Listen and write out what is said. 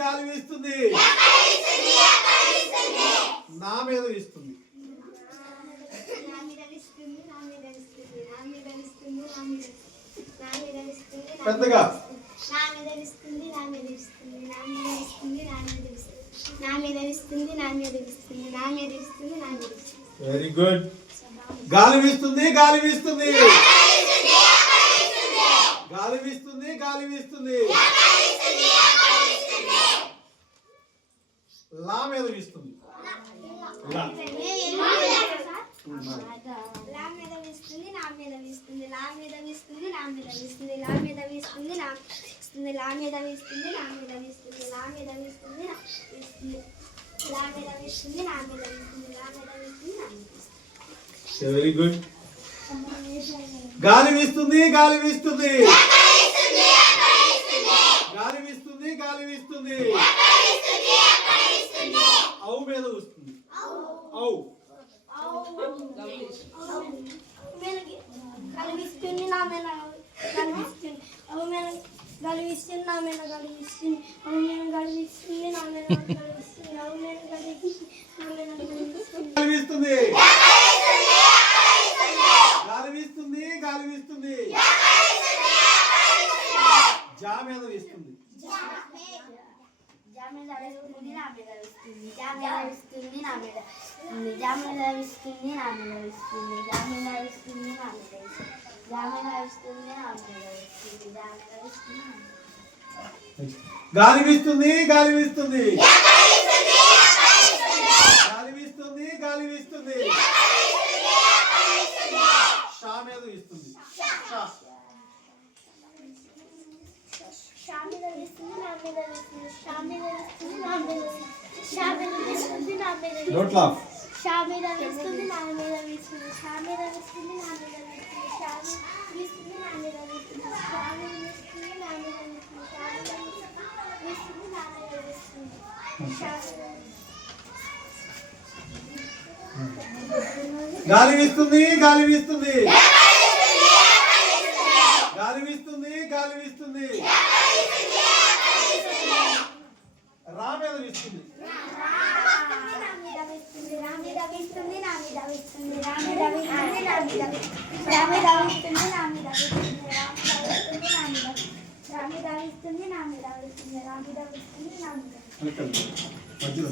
గాలి వీస్తుంది నా మీద వీస్తుంది పెద్దగా వెరీ గుడ్ గాలి వీస్తుంది గాలి వీస్తుంది గాలి వీస్తుంది గాలి వీస్తుంది లా మీద వీస్తుంది వెరీ గుడ్ గాలి వీస్తుంది గాలి వీస్తుంది గాలి వీస్తుంది గాలి వీస్తుంది ఔ మీద వస్తుంది ఔ గలివిస్తుంది నా మీద గలివిస్తుంది ఔ మీద గలివిస్తుంది నా మీద గలివిస్తుంది ఔ మీద గలివిస్తుంది నా మీద గలివిస్తుంది ఔ మీద గలివిస్తుంది నా మీద గలివిస్తుంది గాలి వీస్తుంది గాలి వీస్తుంది జా మీద వీస్తుంది జామీద వేస్తుంది నా మీద వేస్తుంది జామీద వేస్తుంది నా మీద జామీద వేస్తుంది నా మీద వేస్తుంది జామీద వేస్తుంది నా మీద జామీద వేస్తుంది నా మీద వేస్తుంది జామీద వేస్తుంది గాలి వీస్తుంది గాలి వీస్తుంది గాలి వీస్తుంది గాలి వీస్తుంది షా మీద వీస్తుంది షా షామీద వేస్తుంది నా మీద వేస్తుంది షామీద వేస్తుంది నా మీద షామీద వేస్తుంది నా మీద డోంట్ లాఫ్ షామీద వేస్తుంది నా మీద వేస్తుంది షామీద వేస్తుంది నా మీద వేస్తుంది షామీద వేస్తుంది నా మీద వేస్తుంది షామీద వేస్తుంది నా మీద వేస్తుంది షామీద వేస్తుంది నా మీద వేస్తుంది గాలి వీస్తుంది గాలి వీస్తుంది గాలి వీస్తుంది గాలి వీస్తుంది రా మీద వీస్తుంది మధ్యలో